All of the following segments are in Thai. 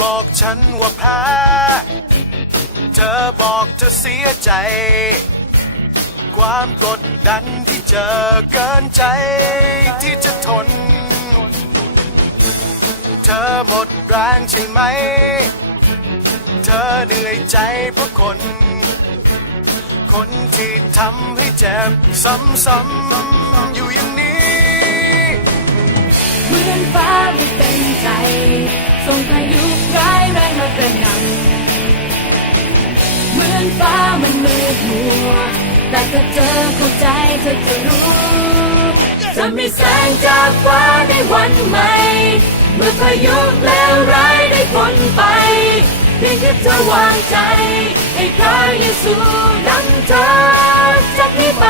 บอกฉันว่าแพ้ เธอบอกเธอเสียใจ ความกดดันที่เจอเกินใจที่จะทน เธอหมดแรงใช่ไหม เธอเหนื่อยใจเพราะคน คนที่ทำให้เจ็บซ้ำๆอยู่อย่างนี้เหมือนฟ้าไม่เป็นใจ ส่งพายุร้ายแรงมากระหน่ำเหมือนฟ้ามันมืดมัว แต่ถ้าเจอเข้าใจเธอจะรู้ จะมีแสงจากฟ้าในวันใหม่ เมื่อพายุแล้วร้ายได้พ้นไป เพียงแค่เธอวางใจ ให้พระเยซูนำเธอจากนี้ไป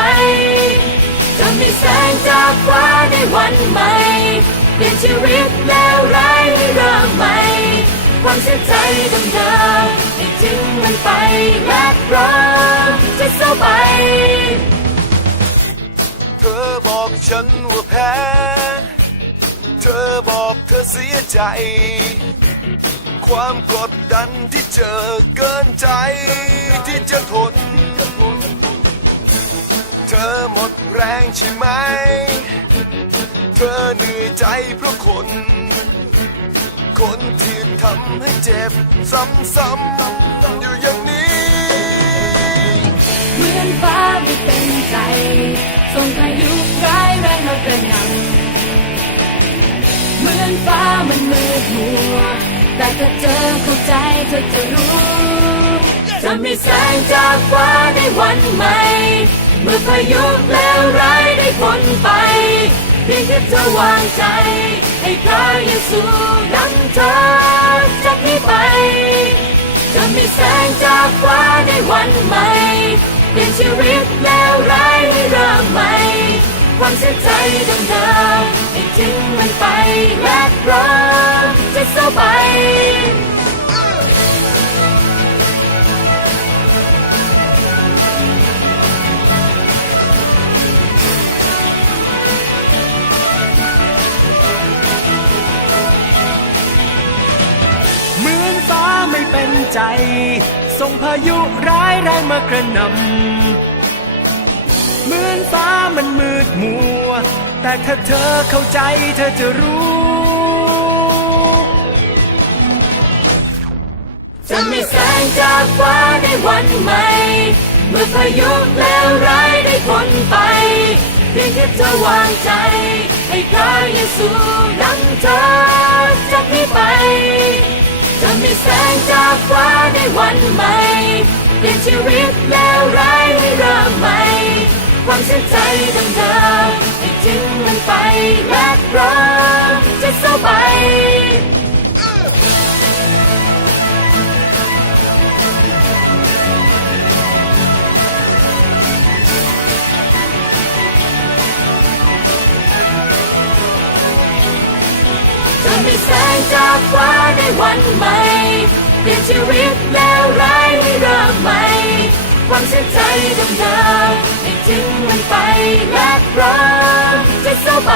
จะมีแสงจากฟ้าในวันใหม่เปลี่ยนชีวิตแล้วร้าย เริ่มใหม่ความเสียใจเดิมๆให้ทิ้งมันไปและพร้อมจะเศร้าไป เธอบอกฉันว่าแพ้ เธอบอกเธอเสียใจ ความกดดันที่เจอเกินใจที่จะทน เธอหมดแรงใช่ไหม เธอเหนื่อยใจเพราะคน คนที่ทำให้เจ็บ ซ้ำๆอยู่อย่างนี้ เหมือนฟ้าไม่เป็นใจ ส่งพายุร้ายแรงมากระหน่ำเหมือนฟ้ามันมืดมัว แต่ถ้าเจอเข้าใจเธอจะรู้ จะมีแสงจากฟ้าในวันใหม่ เมื่อพายุแล้วร้ายได้พ้นไป พียงแค่เธอวางใจ ให้พระเยซูนำเธอจากนี้ไป จะมีแสงจากฟ้าในวันใหม่เปลี่ยนชีวิตแล้วร้ายให้เริ่มใหม่ความเสียใจเดิมๆให้ทิ้งมันไปและพร้อมจะเศร้าไใจ ส่งพายุร้ายแรงมากระหน่ำเหมือนฟ้ามันมืดมัว แต่ถ้าเธอเข้าใจเธอจะรู้จะมีแสงจากฟ้าในวันใหม่ เมื่อพายุแล้วร้ายได้พ้นไป เพียงแค่เธอวางใจ ให้พระเยซูนำเธอ ฟ้าในวันใหม่เปลี่ยนชีวิตแล้วร้ายให้เริ่มใหม่ความเสียใจดังเดิมให้ทิ้งมันไปและพร้อมจะเศร้าไป ปลี่ยนชีวิตแล้วร้ายให้เริ่มใหม่ความเสียใจเดิมๆให้ทิ้งมันไปและพร้อมจะสู้ไป